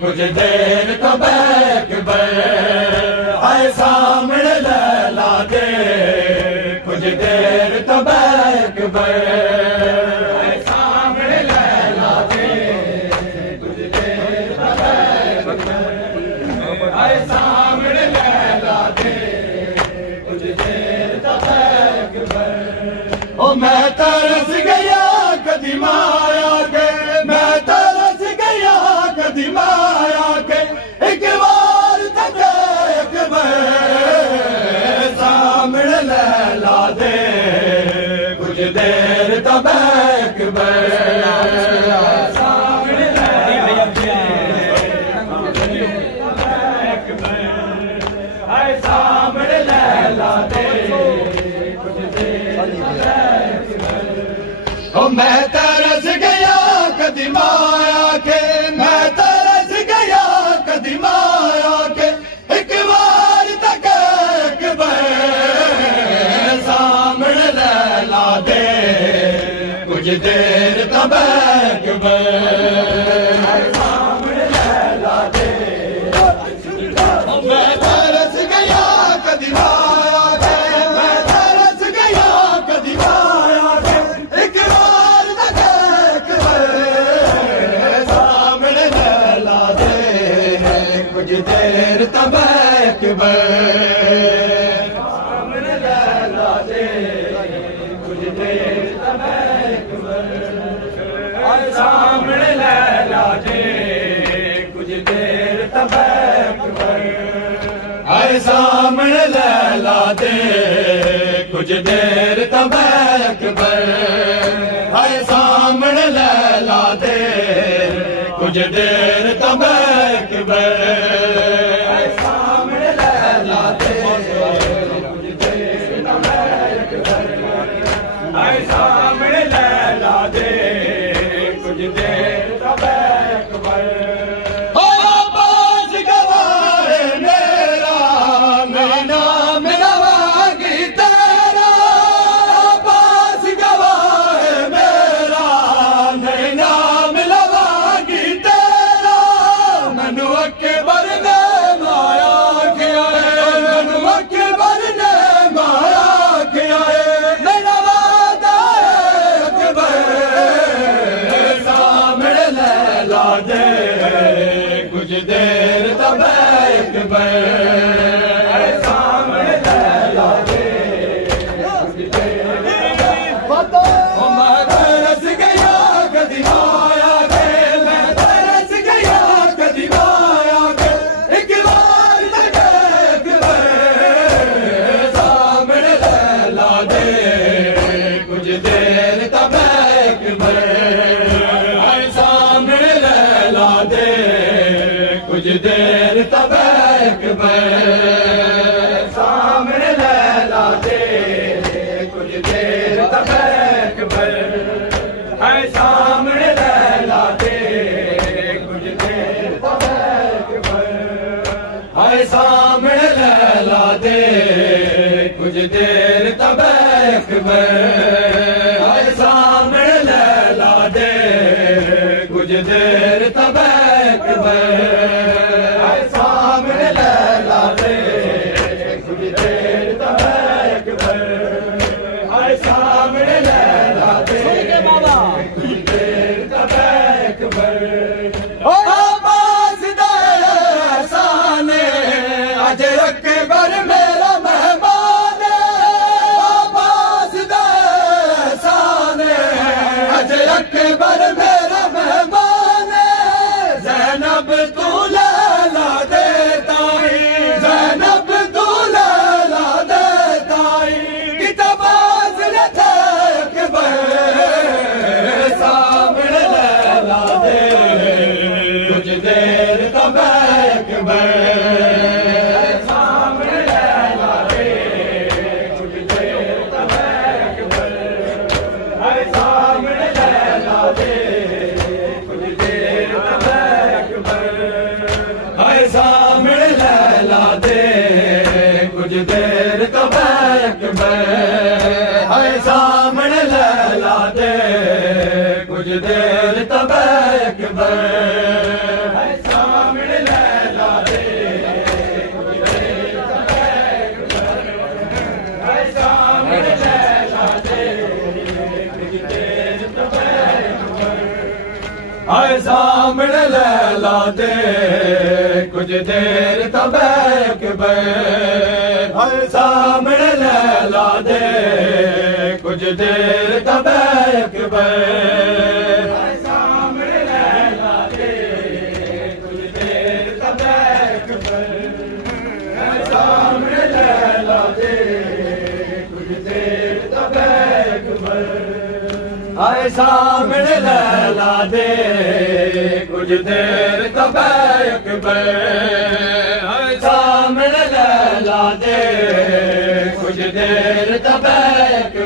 कुछ देर तो बैक हाय सामने लैला दे कुछ देर तो बैक हाय सामने लैला दे कुछ देर तो बैक हाय सामने लैला दे कुछ देर तो बैक ओ मैं तरस गया कदी माया के मैं तरस गया कदी माया के एक बार तक एक सामने लैला दे कुछ देर तक सामने लैला दे हाय सामने लैला दे कुछ देर ओ मैं तरस गया कदी माया के मैं तरस गया कदी माया के एक बार तक एक सामने लैला दे कुछ देर तक सामने लैला दे मैं तरस गया कदी माया के मैं तरस गया कदी माया के एक बार तक सामने लैला दे कुछ देर तक सामने लैला दे कुछ देर तक सामने लैला दे कुछ देर तक हाय सामने लैला दे कुछ देर तक हाय सामने लैला दे कुछ देर तक हाय सामने लैला दे कुछ देर तक हाय सामने लैला दे कुछ देर तक कुछ देर तक सामने लैला दे कुछ देर मैं तरस गया कदी माया के मैं तरस गया कदी माया के एक बार तक सामने लैला दे कुछ देर तक सामने लैला दे कुछ देर तक सामने लैला दे कुछ देर तक हाय सामने लैला दे कुछ देर तक हाय सामने लैला दे कुछ देर तक हाय सामने लैला दे कुछ देर तक हाय सामने लैला दे कुछ देर तक हाय सामने लैला दे कुछ देर तक आवाज़ दे साने आज अकबर मेरा मेहमान आवाज़ दे साने आज अकबर मेरा मेहमान ज़ैनब तू लैला दे ताई ज़ैनब तू लैला दे लैला दे कुछ देर तबैक हाय सामने लैला दे कुछ देर तबैक हाय सामने लैला दे कुछ देर तबैक हाय सामने लैला दे कुछ देर तबैक हाय सामने लैला दे कुछ देर तबैक हाय सामने लैला दे कुछ देर तबैक